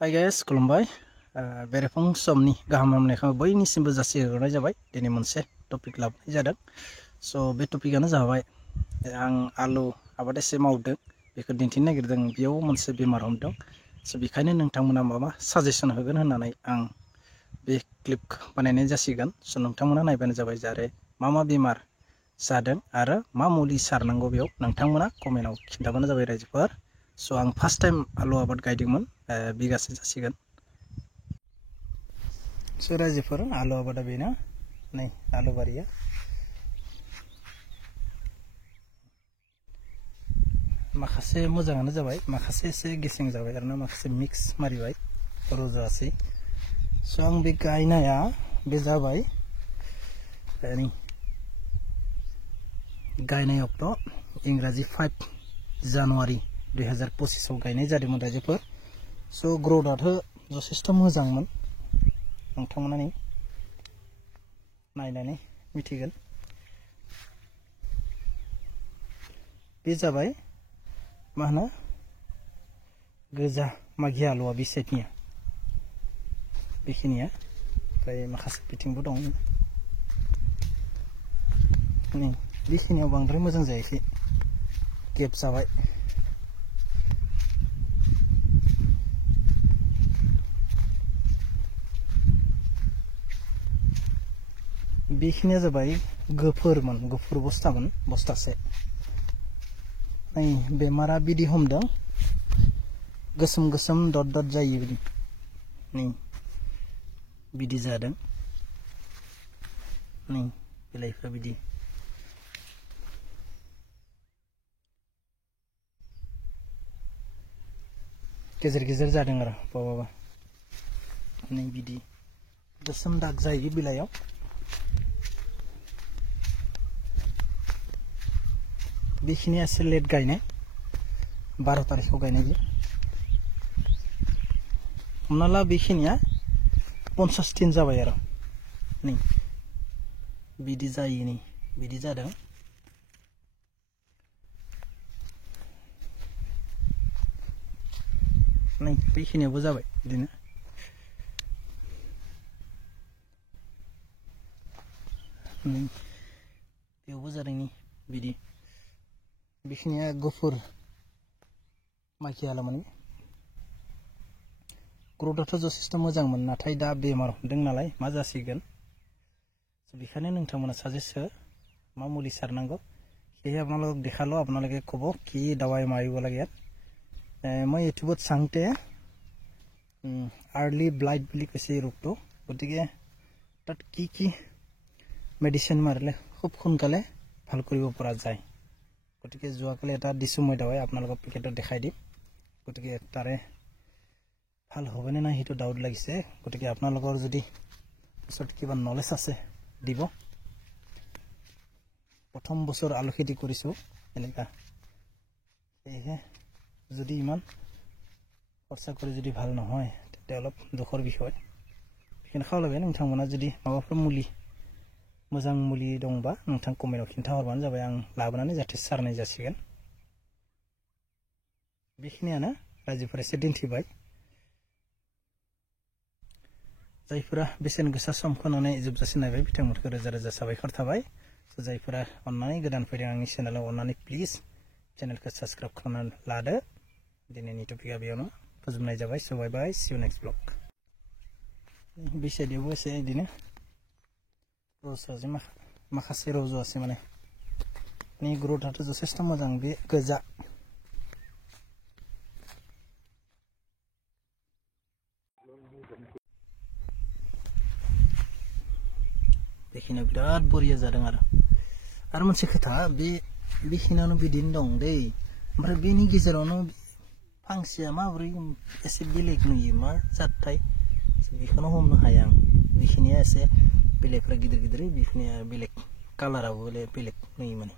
Hi guys, खुलुमबाय बेरेफुं समनि गाहाम हामलायनायखौ बयनिसिमबो जासिहरनाय जाबाय। दिनै मोनसे टपिक लाबोनाय जादों। बे टपिकआनो जाबाय आं आलु आबाद एसे मावदों बेखौ दिन्थिनो नागिरदों। बेयाव मोनसे बेमार हमदों। बेखायनो नोंथांमोना माबा साजेसन होगोन होननानै आं बे क्लिपखौ बानायनाय जासिगोन। नोंथांमोना नायबानो जाबाय जारे मा बेमार जादों आरो मा मुलि सारनांगौ बेयाव नोंथांमोना कमेन्टआव खिन्थाबानो जाबाय रायजोफोर। आं फार्स्ट टाइम आलु आबाद गायदोंमोन, बिगासे जासिगोन। रायजोफोर आलु आबादा बेनो, नै आलु बारिया माखासे मोजाङानो जाबाय, माखासे एसे गेसें जाबाय आरो माखासे मिक्स मारिबाय रज'आसै। आं बे गायनाया बे जाबाय गायनाय अक्ट' इंराजि 5 जानुवारि 2025 गायनाय जादोंमोन रायजोफोर। ग्र'थआथ' जथेस्थ' मोजांमोन, नोंथांमोना नायनानै मिथिगोन। बे जाबाय मा होनो गोजा माघि आलुआ बे साइडनिया, बेखिनिया। ओमफ्राय माखासे बिथिंबो दं, बेखिनियाव बांद्राय मोजां जायाखै, गेप जाबाय। बेखिनिया जाबाय गोफोरमोन, गुफुर बस्थामोन, बस्थासे। बेमारा बिदि हमदों, गोसोम गोसोम दट दट जायो बिदि, बिदि जादों। बिलाइफ्रा बिदि गेजेर गेजेर जादों आरो बबावबा बिदि गोसोम दाग जायो बिलाइयाव। बेखिनिया एसे लेट गायनाय, 12 तारिखआव गायनाय बे। हमना ला बेखिनिया 50 दिन जाबाय आरो बिदि जायो, बिदि जादों। बेखिनियावबो जाबाय बिदिनो। बेयावबो जादों बिदि। बेखिनिया गुफुर माखि आलुमोन। ग्र'थआथ' जथेस्थ' मोजांमोन, नाथाय दा बेमार हमदों नालाय मा जासिगोन। बेखायनो नोंथांमोना साजेस्ट हो मा मुलि सारनांगो। यही आपनालोक देखालो, आपनालोके कब कि दवाई मारिब लागे। मैं यूट्यूबत चांते आर्ली ब्लाइट बुली कैसे रोगतो, गतिके तात कि मेडिसिन मारिले खूब सोनकाले ভাল কৰিব পৰা যায়। গতিকে যোৱাকালি এটা দিছো মই দৱাই, আপোনালোকক পেকেটত দেখাই দিম। গতিকে তাৰে ভাল হবনে নাই সেইটো ডাউট লাগিছে। গতিকে আপোনালোকৰ যদি ওচৰত কিবা নলেজ আছে দিব। প্ৰথম বছৰ আলু খেতি কৰিছো এনেকা, এহে যদি ইমান খৰচা কৰি যদি ভাল নহয় তেতিয়া অলপ দুখৰ বিষয়। बेखिनि खाव লাগে। नोंथांमोना যদি माबाफोर मुलि मोजां मुलि दंबा नोंथां कमेन्टआव खिन्थाहरबानो जाबाय, आं लाबोनानै जाहाथे सारनाय जासिगोन। बेखिनियानो रायजोफोर एसे दिन्थिबाय। जायफोरा बेसेन गोसा समखौ नायनानै जोबजासिम नायबाय बिथांमोनखौ रोजा रोजा साबायखर थाबाय। जायफोरा अननानै गोदान फैदों आंनि चेनेलाव, अननानै प्लिज चेनेलखौ साबस्क्राइब खालामनानै लादो। दिनैनि टपिकआ बेयावनो फोजोबनाय जाबाय। Bye bye, see you next blog. बे साइडआवबो एसे बिदिनो रज'आसै, माखासे रज'आसै माने ग्र'थआथ' जथेस्थ' मोजां। बे गोजा बेखिनियाव बिराद बरिया जादों आरो मोनसे खोथा, बेखिनियावनो बिदिनो दं दै। ओमफ्राय बेनि गेजेरावनो फांसेया माबोरै एसे बेलेग नुयो, मा जाथाय बेखौनो हमनो हाया आं। बेखिनिया एसे बिलाइफ्रा गिदिर गिदिर, बेखिनिया बेलेग कालाराबो बेलेग नुयो माने।